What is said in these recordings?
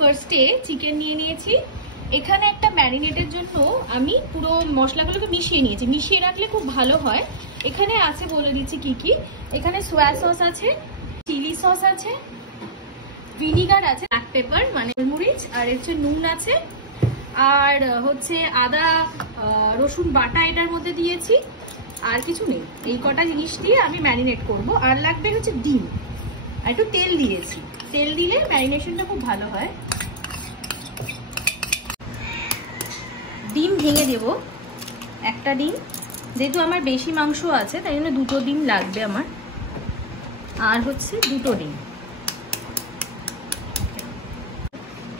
ফার্স্টে চিকেন নিয়ে নিয়েছি। এখানে একটা ম্যারিনেটের জন্য আমি পুরো মশলাগুলোকে মিশিয়ে নিয়েছি, মিশিয়ে রাখলে খুব ভালো হয়। এখানে আছে বলে দিচ্ছি কি কি। এখানে সোয়া সস আছে, চিলি সস আছে, ভিনিগার আছে, ব্ল্যাক পেপার মানে মরিচ, আর হচ্ছে নুন আছে, আর হচ্ছে আদা রসুন বাটা এটার মধ্যে দিয়েছি, আর কিছু নেই। এই কটা জিনিস দিয়ে আমি ম্যারিনেট করব। আর লাগবে হচ্ছে ডিম, আর একটু তেল দিয়েছি, তেল দিলে ম্যারিনেশনটা খুব ভালো হয়। ডিম ভেঙে দেব, একটা ডিম, যেহেতু আমার বেশি মাংস আছে তাই জন্য 2টো ডিম লাগবে আমার, আর হচ্ছে 2টো ডিম।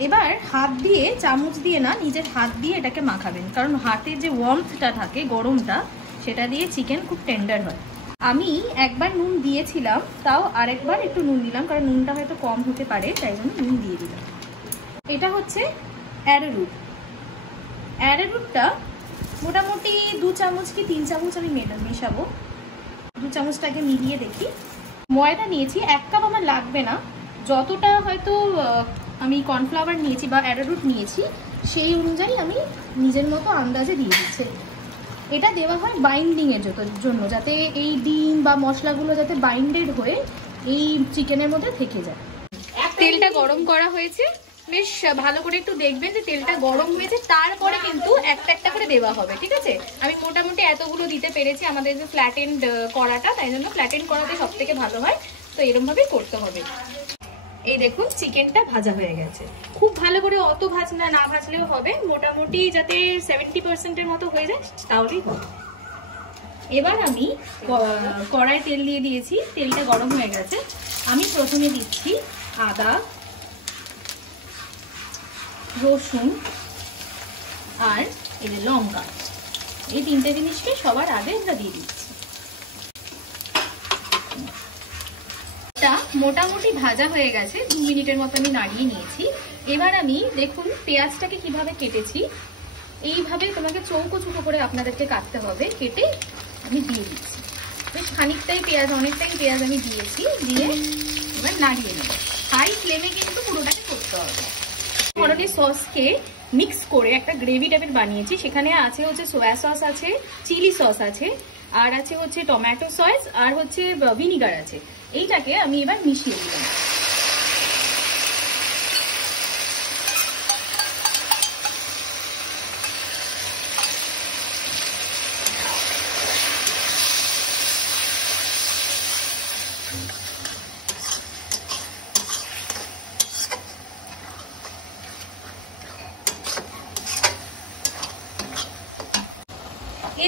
এবার হাত দিয়ে, চামচ দিয়ে না, নিজের হাত দিয়ে এটাকে মাখাবেন, কারণ হাতের যে ওয়ার্মথটা থাকে, গরমটা, সেটা দিয়ে চিকেন খুব টেন্ডার হয়। আমি একবার নুন দিয়েছিলাম, তাও আরেকবার একটু নুন দিলাম, কারণ নুনটা হয়তো কম হতে পারে, তাই জন্য নুন দিয়ে দিলাম। এটা হচ্ছে অ্যারোরুট। অ্যারোরুটটা মোটামুটি 2 চামচ কি 3 চামচ আমি মেশাবো। 2 চামচটাকে মিলিয়ে দেখি। ময়দা নিয়েছি 1 কাপ, আমার লাগবে না, যতটা হয়তো আমি কর্নফ্লাওয়ার নিয়েছি বা অ্যারোরুট নিয়েছি সেই অনুযায়ী আমি নিজের মতো আন্দাজে দিয়ে দিচ্ছি। এটা দেওয়া হয় বাইন্ডিংয়ের জন্য, যাতে এই ডিম বা মশলাগুলো যাতে বাইন্ডেড হয়ে এই চিকেনের মধ্যে থেকে যায়। তেলটা গরম করা হয়েছে, বেশ ভালো করে একটু দেখবেন যে তেলটা গরম হয়েছে, তারপরে কিন্তু একটা একটা করে দেওয়া হবে, ঠিক আছে? আমি মোটামুটি এতগুলো দিতে পেরেছি, আমাদের যে ফ্ল্যাট এন্ড করাটা, তাই জন্য ফ্ল্যাট এন্ড করাতে সব থেকে ভালো হয়, তো এরকম ভাবেই করতে হবে। এই দেখুন চিকেনটা ভাজা হয়ে গেছে, খুব ভালো করে অত না ভাজলেও হবে, মোটামুটি যাতে 70%-এর মতো হয়ে যায় তাহলেই হবে। এবার আমি কড়াই তেল দিয়ে দিয়েছি, তেলটা গরম হয়ে গেছে। আমি প্রথমে দিচ্ছি আদা, রসুন আর এই যে লঙ্কা, এই 3টে জিনিসকে সবার আগে আমরা দিয়ে দিচ্ছি। এটা মোটামুটি ভাজা হয়ে গেছে, 2 মিনিটের মতো আমি নাড়িয়ে নিয়েছি। এবার আমি দেখুন পেঁয়াজটাকে কিভাবে কেটেছি, এইভাবে তোমাকে চৌকো চৌকো করে আপনাদেরকে কাটতে হবে, কেটে আমি দিয়ে দিচ্ছি। বেশ খানিকটাই পেঁয়াজ, অনেকটাই পেঁয়াজ আমি দিয়েছি, দিয়ে এবার নাড়িয়ে নেব। হাই ফ্লেমে কিন্তু পুরোটাকে করতে হবে। ধরনের সসকে মিক্স করে একটা গ্রেভি টাইপের বানিয়েছি, সেখানে আছে হচ্ছে সোয়া সস আছে, চিলি সস আছে, আর আছে হচ্ছে টমেটো সস, আর হচ্ছে ভিনিগার আছে। এইটাকে আমি এবার মিশিয়ে দিলাম।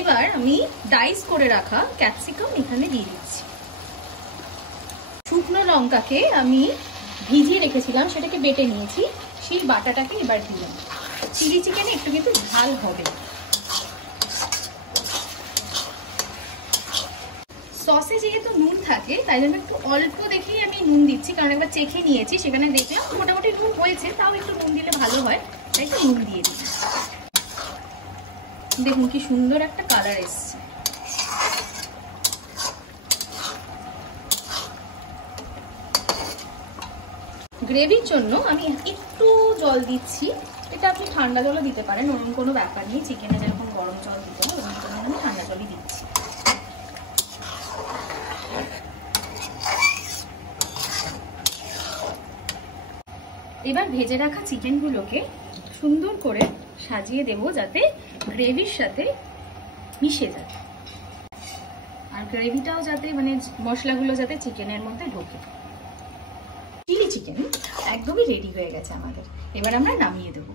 এবার আমি ডাইস করে রাখা ক্যাপসিকাম এখানে দিয়ে দিচ্ছি। শুকনো লঙ্কাকে আমি ভিজিয়ে রেখেছিলাম, সেটাকে বেটে নিয়েছি, সেই বাটাটাকে এবার দিলাম। চিলি চিকেনে একটু কিন্তু ঝাল হবে। সসে যেহেতু নুন থাকে তাই জন্য একটু অল্প দেখেই আমি নুন দিচ্ছি, কারণ একবার চেখে নিয়েছি, সেখানে দেখলাম মোটামুটি নুন হয়েছে, তাও একটু নুন দিলে ভালো হয়, তাই একটু নুন দিয়ে দিচ্ছি। দেখুন কি সুন্দর একটা কালার এসছে। গ্রেভির জন্য আমি একটু জল দিচ্ছি, এটা আপনি ঠান্ডা জলও দিতে পারেন, ওরকম কোনো ব্যাপার নেই। চিকেনে যেরকম গরম জল দিতে হয় ওরকম জন্য আমি ঠান্ডা জলই দিচ্ছি। এবার ভেজে রাখা চিকেনগুলোকে সুন্দর করে সাজিয়ে দেব, যাতে গ্রেভির সাথে মিশে যায়, আর গ্রেভিটাও যাতে মানে মশলাগুলো যাতে চিকেনের মধ্যে ঢোকে। চিলি চিকেন একদমই রেডি হয়ে গেছে আমাদের, এবার আমরা নামিয়ে দেবো।